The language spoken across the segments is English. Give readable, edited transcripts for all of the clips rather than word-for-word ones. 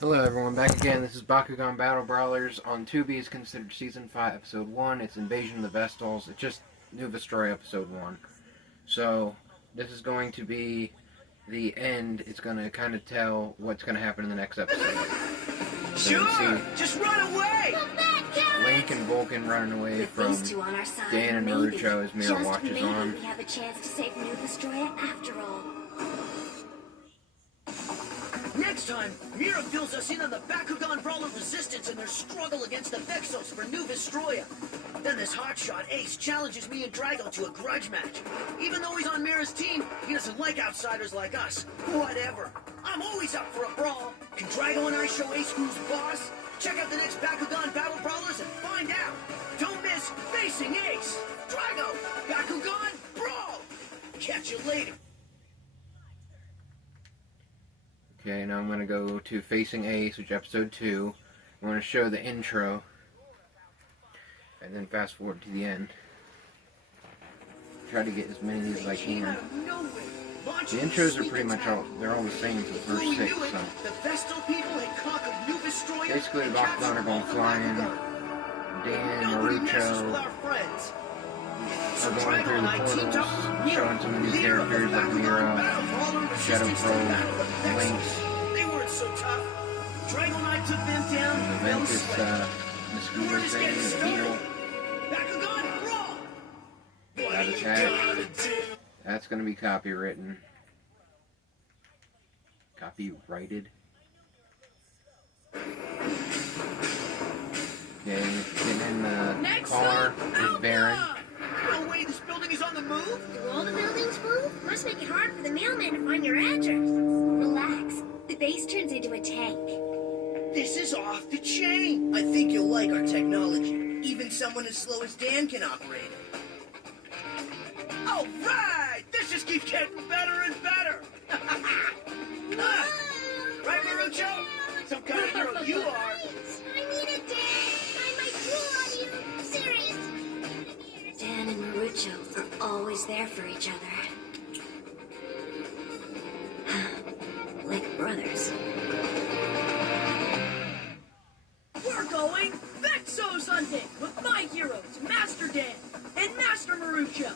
Hello everyone, back again. This is Bakugan Battle Brawlers on 2B is considered Season 5, Episode 1. It's Invasion of the Vestals. It's just New Vestoria Episode 1. So, this is going to be the end. It's going to kind of tell what's going to happen in the next episode. Sure! Just run away! Link and Vulcan running away from Dan and Marucho as Mira watches on. We have a chance to save New Vestoria after all. Next time, Mira fills us in on the Bakugan Brawler resistance and their struggle against the Vexos for New Vestoria. Then this hotshot Ace challenges me and Drago to a grudge match. Even though he's on Mira's team, he doesn't like outsiders like us. Whatever. I'm always up for a brawl. Can Drago and I show Ace who's boss? Check out the next Bakugan Battle Brawlers and find out. Don't miss Facing Ace. Drago, Bakugan, Brawl. Catch you later. Okay, now I'm going to go to Facing Ace, which is Episode 2. I'm going to show the intro, and then fast forward to the end. Try to get as many as I can. The intros are pretty much all, they're all the same for the first 6, so. Basically, the Bakugan are going flying. Dan, Marucho are going through the portals, showing some of these characters like Mira, Shadow Pro, Link. They weren't so tough. Drago and I took them down. The Ventus, mosquito thing, the beetle. Bakugan, brawl! That attack. That's going to be copywritten. Copyrighted. Okay, getting in the car with Baron. No way this building is on the move? Do all the buildings move? Must make it hard for the mailman to find your address. Relax. The base turns into a tank. This is off the chain. I think you'll like our technology. Even someone as slow as Dan can operate it. All right! This just keeps getting better and better. Right, Marucho? Some kind of hero you are. I need it, Dan. I might drool on you. Serious. Dan and Marucho are always there for each other. Like brothers. We're going Vexos hunting with my heroes, Master Dan and Master Marucho.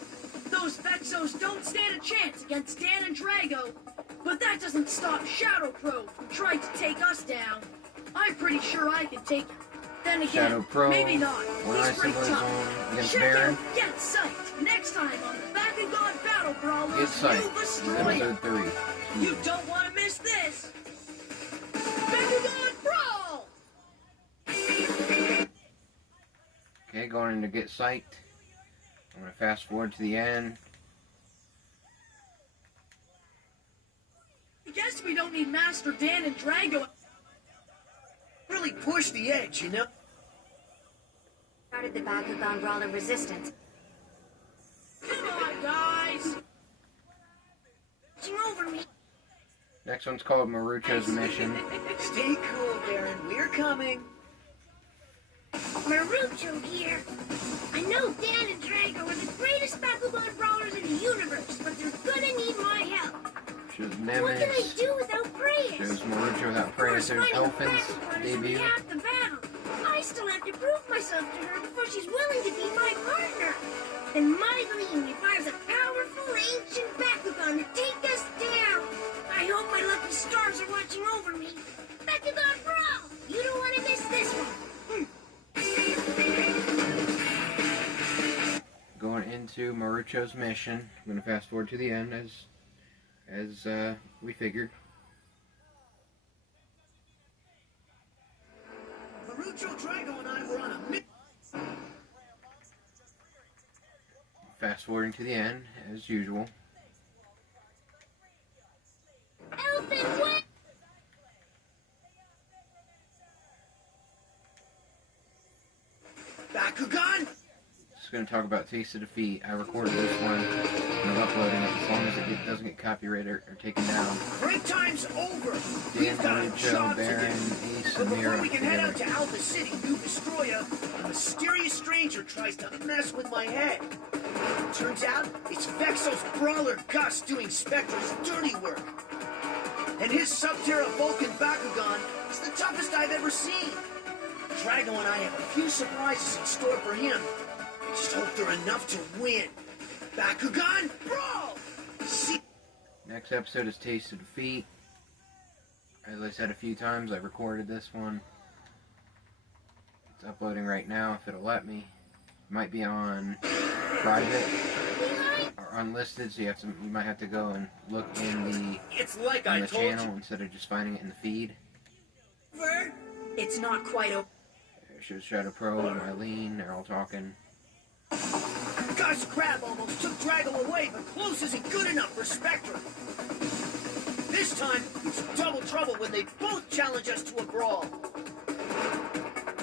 Those Vexos don't stand a chance against Dan and Drago, but that doesn't stop Shadow Pro from trying to take us down. I'm pretty sure I can take him. Then again, Shadow Pro, maybe not. He's pretty on tough. against Check Baron. out Get Psyched next time on the Bakugan Battle Brawlers Get Psyched. New This is Vestoria. Episode 3. You don't want to miss this. Bakugan Brawl! Okay, going into Get Psyched. I'm going to fast forward to the end. I guess we don't need Master Dan and Drago. Really push the edge, you know? Started the Bakugan Brawler resistance. Come on, guys! Watching over me. Next one's called Marucho's Mission. Stay cool, Baron. We're coming. Marucho here. I know Dan and Drago are the greatest Bakugan Brawlers in the universe, but they're gonna need my help. Shows What can I Nemesis. do without Preyas? Shows Marucho without Preyas. There's Elfin's debut. Half the battle. I still have to prove myself to her before she's willing to be my partner. And my gleam requires a powerful ancient Bakugan to take us down. I hope my lucky stars are watching over me. Bakugan Brawl! You don't want to miss this one. Going into Marucho's mission. I'm going to fast forward to the end as we figured. Marucho, Drago, and I were on a mission. Fast forwarding to the end as usual. Elfin, what? Bakugan! Just going to talk about Taste of Defeat. I recorded this one and I'm uploading it as long as it doesn't get copyrighted or taken down. Break time's over. Dan, We've got a Marucho, job to Baron, do. Ace, But and before Mira we can head out together. to Alpha City, New Vestoria, a mysterious stranger tries to mess with my head. Turns out, it's Vexos Brawler Gus doing Spectre's dirty work. And his Sub-Terra Vulcan Bakugan is the toughest I've ever seen. Drago and I have a few surprises in store for him. I just hope they're enough to win. Bakugan, brawl! See. Next episode is Taste of Defeat. As I said a few times, I recorded this one. It's uploading right now if it'll let me. It might be on private or unlisted, so you might have to go and look in the channel instead of just finding it in the feed. It's not quite open. There's Shadow Pro and Eileen, they're all talking. Gus Crab almost took Drago away, but close isn't good enough for Spectre. This time, it's double trouble when they both challenge us to a brawl.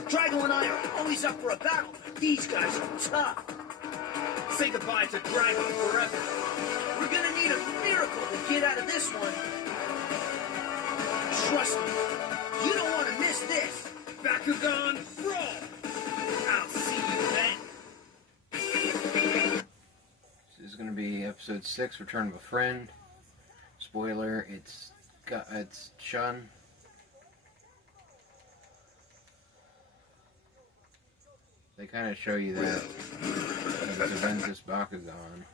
Drago and I are always up for a battle, but these guys are tough. Say goodbye to Drago forever. We're gonna need a miracle to get out of this one. Trust me, you don't want to miss this. Bakugan, brawl! I'll see you then. This is going to be episode 6, Return of a Friend. Spoiler, it's Shun. They kind of show you that it's Aventus Bakugan.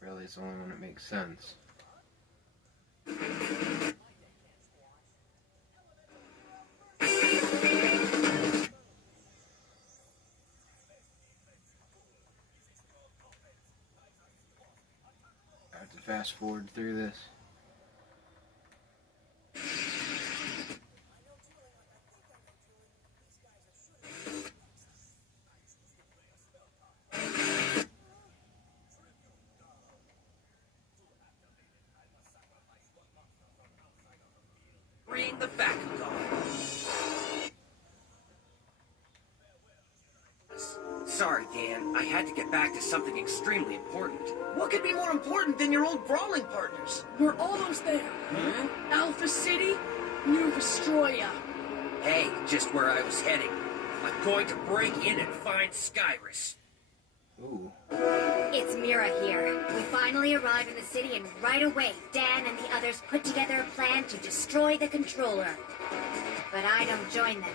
Really, it's the only one that makes sense. I have to fast forward through this. Bring the Bakugan. Sorry, Dan. I had to get back to something extremely important. What could be more important than your old brawling partners? We're almost there. Alpha City, New Vestoria. Hey, just where I was heading. I'm going to break in and find Skyrus. Ooh. It's Mira here. We finally arrived in the city, and right away, Dan and the others put together a plan to destroy the controller. But I don't join them.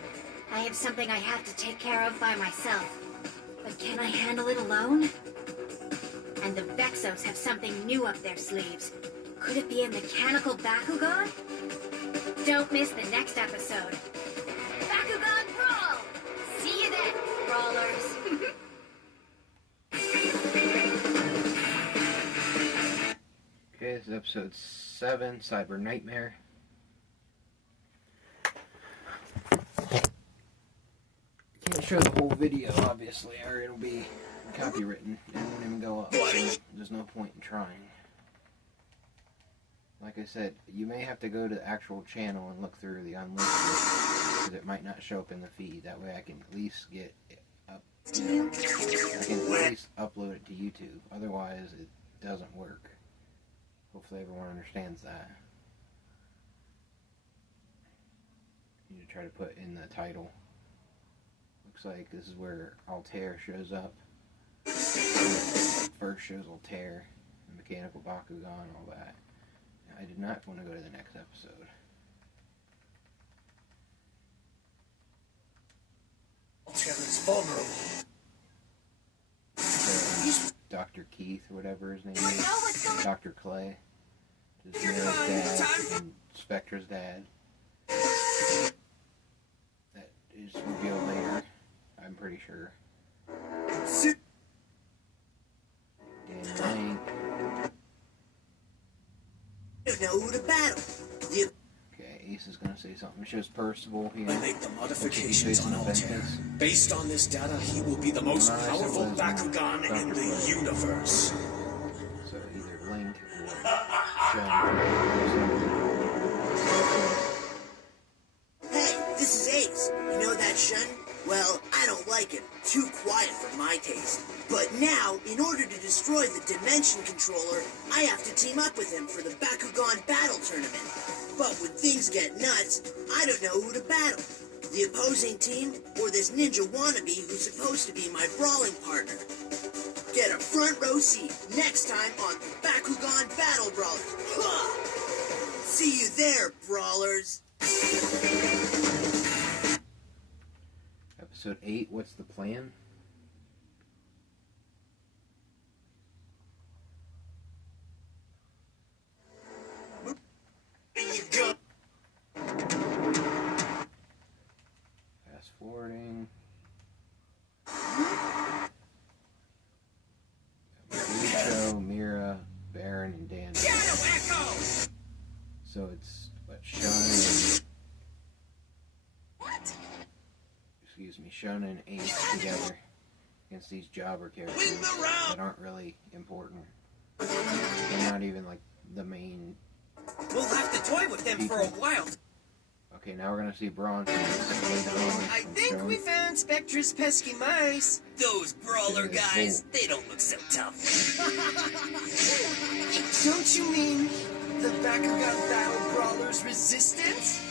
I have something I have to take care of by myself. But can I handle it alone? And the Vexos have something new up their sleeves. Could it be a mechanical Bakugan? Don't miss the next episode. Bakugan Brawl! See you then, Brawlers. Okay, this is episode 7, Cyber Nightmare. Can't show the whole video, obviously, or it'll be copywritten. It won't even go up. There's no point in trying. Like I said, you may have to go to the actual channel and look through the unlisted, because it might not show up in the feed. That way I can at least get it up, I can at least upload it to YouTube. Otherwise, it doesn't work. Hopefully everyone understands that. You need to try to put in the title. Looks like this is where Altair shows up. First shows Altair, the mechanical Bakugan, all that. I did not want to go to the next episode. Altair is vulnerable. Dr. Keith, or whatever his name is. Dr. Clay. Just Mira's dad and Spectre's dad. That is revealed later, I'm pretty sure. Dan Link. You know who to battle. Okay, Ace is going to say something. It shows Percival here. I make the modifications on Altair. Based on this data, he will be the most powerful Bakugan in the universe. So either Link or Shun. Hey, this is Ace. You know that Shun? Well, I don't like him. Too quiet for my taste. But now, in order to destroy the Dimension Controller, I have to team up with him for the Bakugan Battle Tournament. But when things get nuts, I don't know who to battle. The opposing team, or this ninja wannabe who's supposed to be my brawling partner. Get a front row seat next time on the Bakugan Battle Brawlers. Ha! See you there, Brawlers. Episode 8, what's the plan? Fast forwarding. Mauricio, Mira, Baron, and Dan. So it's what, Shun and Shun and Ace together against these jobber characters that aren't really important. They're not even like the main. We'll have to toy with them for a while. Okay, now we're gonna see Bronson. I think we found Spectra's pesky mice. Those brawler guys, they don't look so tough. Don't you mean the Bakugan Battle Brawlers Resistance?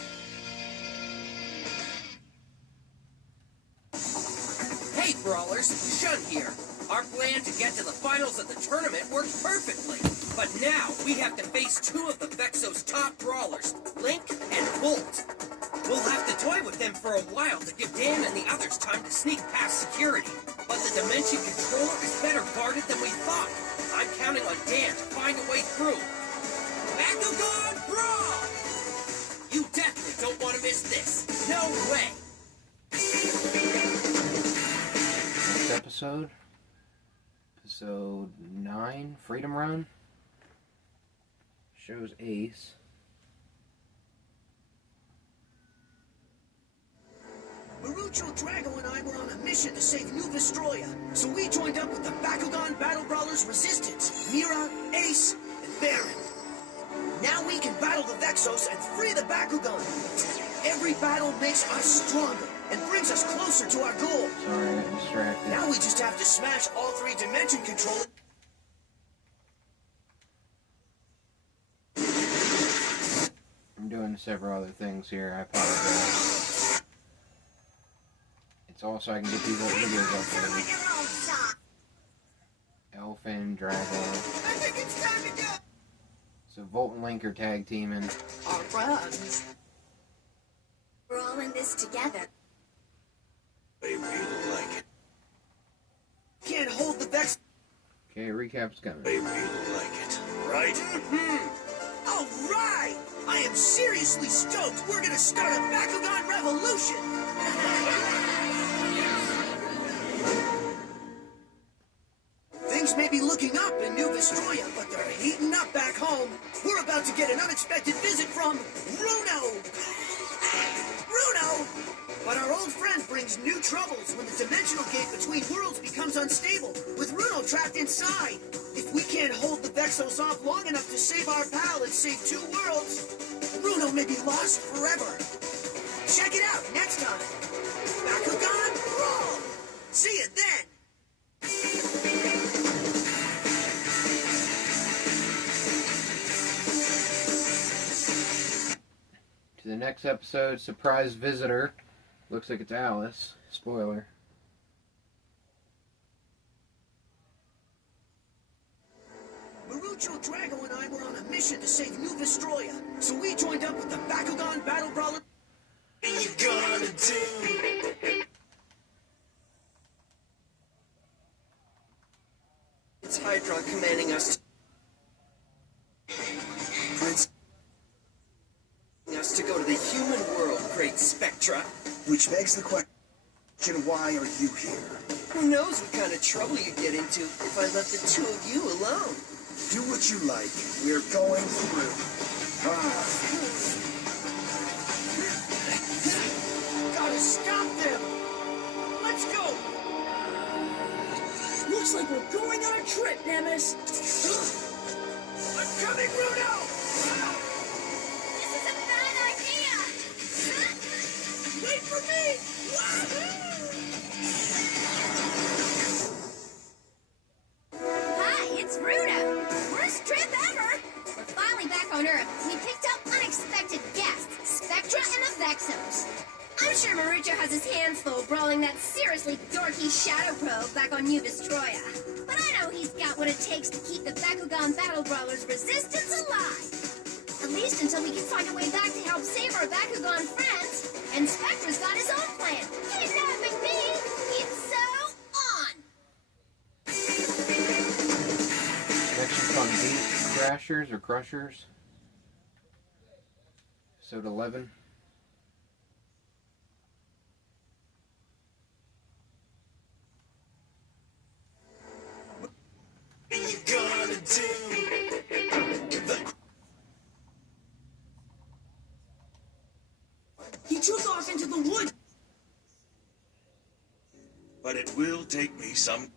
Hey, Brawlers, Shun here. Our plan to get to the finals of the tournament worked perfectly. But now, we have to face two of the Vexo's top brawlers, Link and Bolt. We'll have to toy with them for a while to give Dan and the others time to sneak past security. But the Dimension Controller is better guarded than we thought. I'm counting on Dan to find a way through. Bakugan Brawl! You definitely don't want to miss this. No way! Next episode. Episode 9, Freedom Run. Shows Ace. Marucho, Drago, and I were on a mission to save New Vestoria, so we joined up with the Bakugan Battle Brawlers Resistance, Mira, Ace, and Baron. Now we can battle the Vexos and free the Bakugan. Every battle makes us stronger and brings us closer to our goal. Sorry, I got distracted. Now we just have to smash all three dimension controllers. I'm doing several other things here. I apologize. It's also I can get these other videos uploaded. Elfin, Drago. I think it's time to go. So Volt and Link are tag teaming. Our runs. We're all in this together. They really like it. Can't hold the Vex. Okay, recap's coming. They really like it. Right? All right! I am seriously stoked. We're gonna start a Bakugan revolution. Things may be looking up in New Vestoria, but they're heating up back home. We're about to get an unexpected visit from Runo. Runo! But our old friend brings new troubles when the dimensional gate between worlds becomes unstable, with Runo trapped inside. If we can't hold the Vexos off long enough to save our pal and save two worlds, Runo may be lost forever. Check it out next time. Bakugan Brawl! See you then! To the next episode, surprise visitor. Looks like it's Alice. Spoiler. Marucho, Drago, and I were on a mission to save New Vestoria, so we joined up with the Bakugan Battle Brawler. What you gonna do? It's Hydron commanding us to go to the human world, Great Spectra. Which begs the question, why are you here? Who knows what kind of trouble you'd get into if I left the two of you alone. Do what you like. We're going through. Gotta stop them! Let's go! Looks like we're going on a trip, Nemesis. I'm coming, Runo! This is a bad idea! Wait for me! Hi, it's Ruda! Worst trip ever! We're finally back on Earth. We picked up unexpected guests, Spectra and the Vexos. I'm sure Marucho has his hands full brawling that seriously dorky Shadow Probe back on New Vestoria. But I know he's got what it takes to keep the Bakugan Battle Brawlers Resistance alive. At least until we can find a way back to help save our Bakugan friends. And Spectra's got his own plan. Kidnapping me! It's so on! Next on Beat Crashers or Crushers. Episode 11. What you gonna do? He took off into the woods. But it will take me some...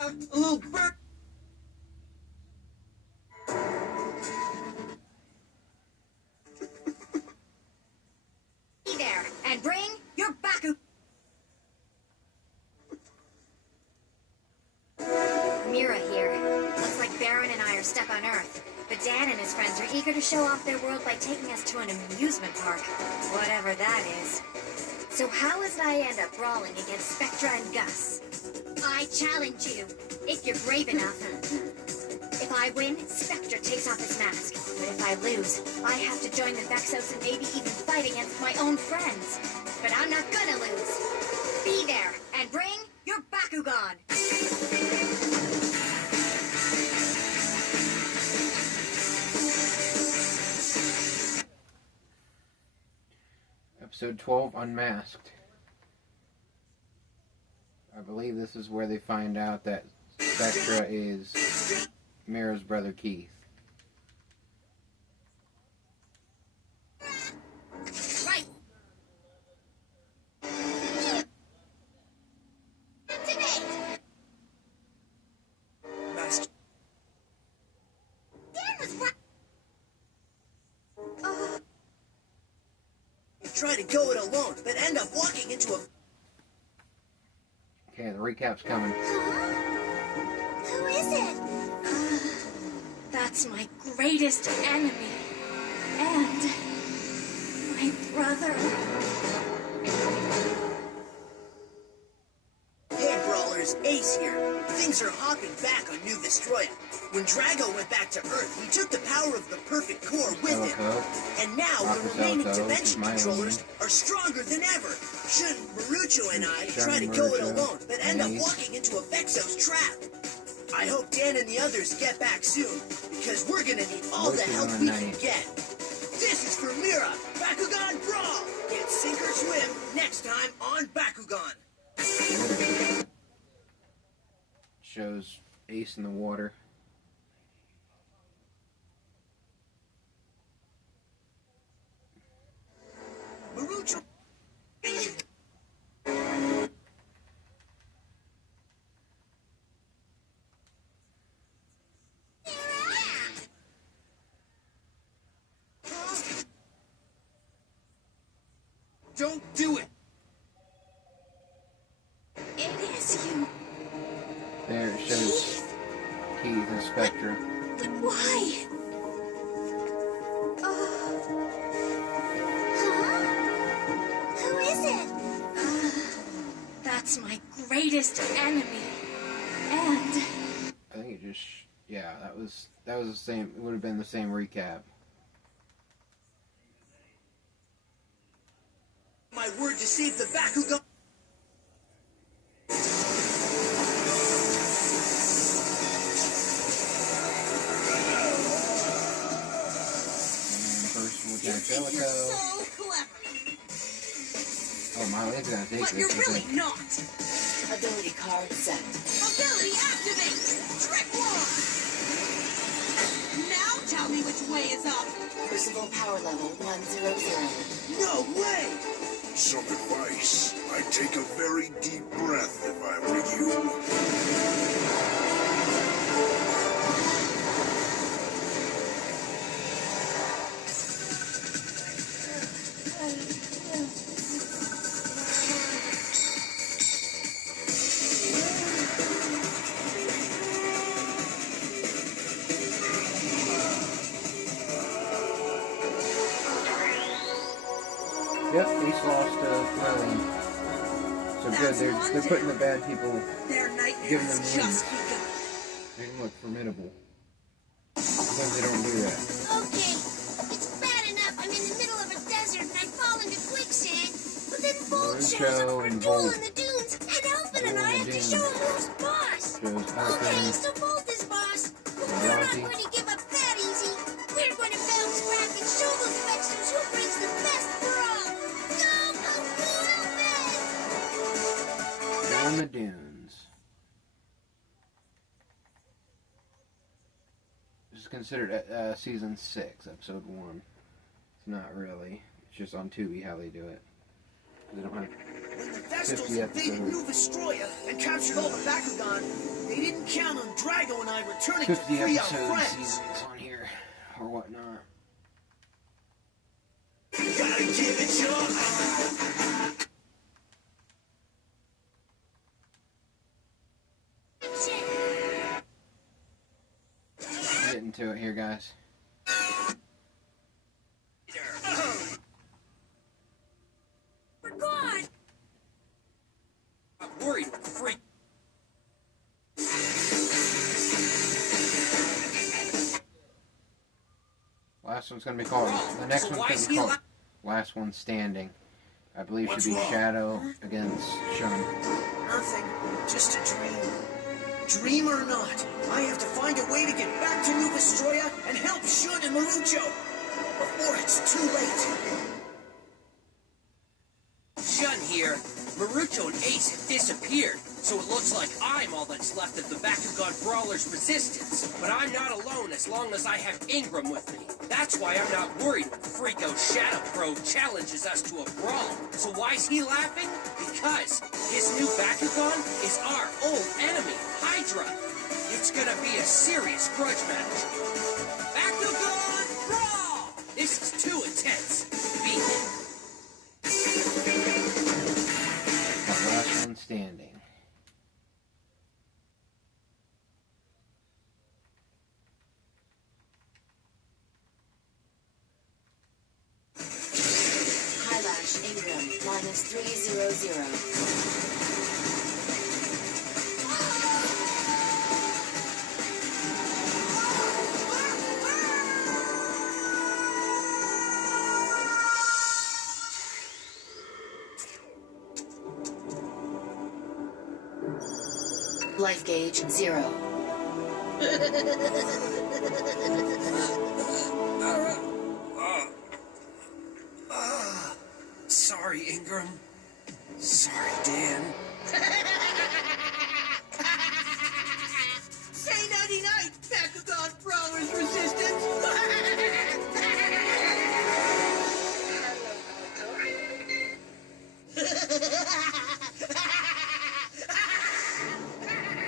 A little bird. Be there and bring your Baku. Mira here. Looks like Baron and I are stuck on Earth. But Dan and his friends are eager to show off their world by taking us to an amusement park. Whatever that is. So how is it I end up brawling against Spectra and Gus? I challenge you, if you're brave enough. If I win, Spectra takes off his mask. But if I lose, I have to join the Vexos and maybe even fight against my own friends. But I'm not gonna lose. Be there and bring your Bakugan. Episode 12, Unmasked. I believe this is where they find out that Spectra is Mira's brother Keith. Right. Activate! Master... Dan was right. Try to go it alone, but end up walking into a... Okay, the recap's coming. Who is it? That's my greatest enemy. And my brother. Hey, Brawlers, Ace here. Things are hopping back on New Vestoria. When Drago went back to Earth, he took the power of the perfect core with him. And now the remaining dimension controllers are stronger than ever. Shouldn't Marucho and I try to go it alone, but end up walking into a Vexos trap? I hope Dan and the others get back soon, because we're gonna need all the help we can get. This is for Mira, Bakugan Brawl! Get sink or swim next time on Bakugan. Shows Ace in the water. Marucho... Don't do it! It is you. There it shows Keith and Spectra. But why? Huh? Who is it? That's my greatest enemy. And I think it just, yeah, that was the same. It would have been the same recap. My word to save the Bakugan... You're so clever. Oh, Marlene's gonna take But this. you're really not. Ability card set. Ability activate. Trick one. Now tell me which way is up. Crucible power level 100. No way! Some advice. I'd take a very deep breath if I were you. Yep, Ace lost Marlene. So good, they're putting the bad people, Their giving nightmares them just wins. begun. look formidable. Sometimes they don't do that. Okay, it's bad enough I'm in the middle of a desert and I fall into quicksand, but then Bolt shows up for a duel in the dunes, and Elfin and I have to show him who's boss. Okay, so Bolt is boss, but we're not going to give up that easy. We're going to bounce back and show those Vexos who brings the best brawl. Go, Elfin! Down the dunes. This is considered season 6, episode 1. It's not really. It's just on Tubi how they do it. They don't have When the Vestals 50 invaded episodes. New Vestoria and captured all the Bakugan, they didn't count on Drago and I returning 50 to free our episode friends. seasons on here, or whatnot. Gotta give it your all. Getting to it here, guys. We're gone! I'm worried with freak. Last one's gonna be called. The next one's gonna be called Last One Standing. I believe should be Shadow against Shun. Nothing. Just a dream. Dream or not, I have to find a way to get back to New Vestoria and help Shun and Marucho before it's too late. Shun here. Marucho and Ace have disappeared, so it looks like I'm all that's left of the Bakugan Brawlers' resistance. But I'm not alone as long as I have Ingram with me. That's why I'm not worried when Freako Shadow Pro challenges us to a brawl. So why's he laughing? Because his new Bakugan is our old enemy, Hydra. It's gonna be a serious grudge match. Bakugan Brawl! This is too intense. Beat it. Last One Standing. Hylash Ingram, -300. Life gauge 0. Sorry, Ingram. Sorry, Dan. Say nighty-night, Bakugan Brawlers Resistance!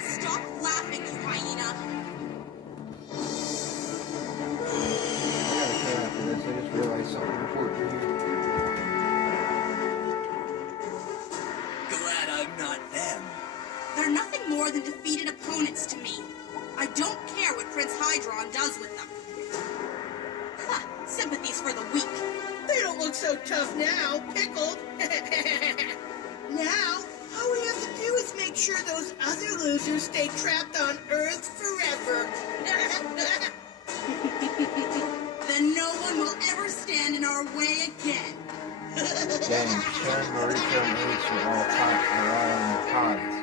Stop laughing, you hyena! I gotta cut after this. I just realized something important here. Glad I'm not them. They're nothing more than defeated opponents to me. I don't care what Prince Hydron does with them. Huh, sympathies for the weak. They don't look so tough now, pickled. Now, all we have to do is make sure those other losers stay trapped on Earth forever. Then no one will ever stand in our way again. Dang, Shun, Marucho, and Ace are all in pods.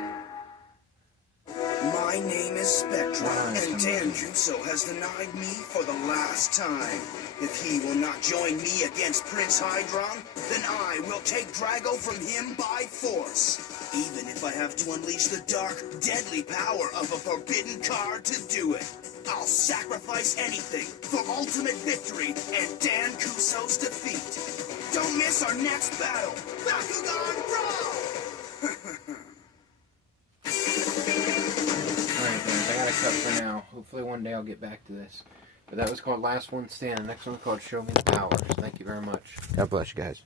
My name is Spectra, and Dan Kuso has denied me for the last time. If he will not join me against Prince Hydron, then I will take Drago from him by force. Even if I have to unleash the dark, deadly power of a forbidden card to do it. I'll sacrifice anything for ultimate victory and Dan Kuso's defeat. Don't miss our next battle, Bakugan Brawl! Alright, guys, I gotta cut for now. Hopefully one day I'll get back to this. But that was called Last One Stand. The next one's called Show Me the Powers. Thank you very much. God bless you guys.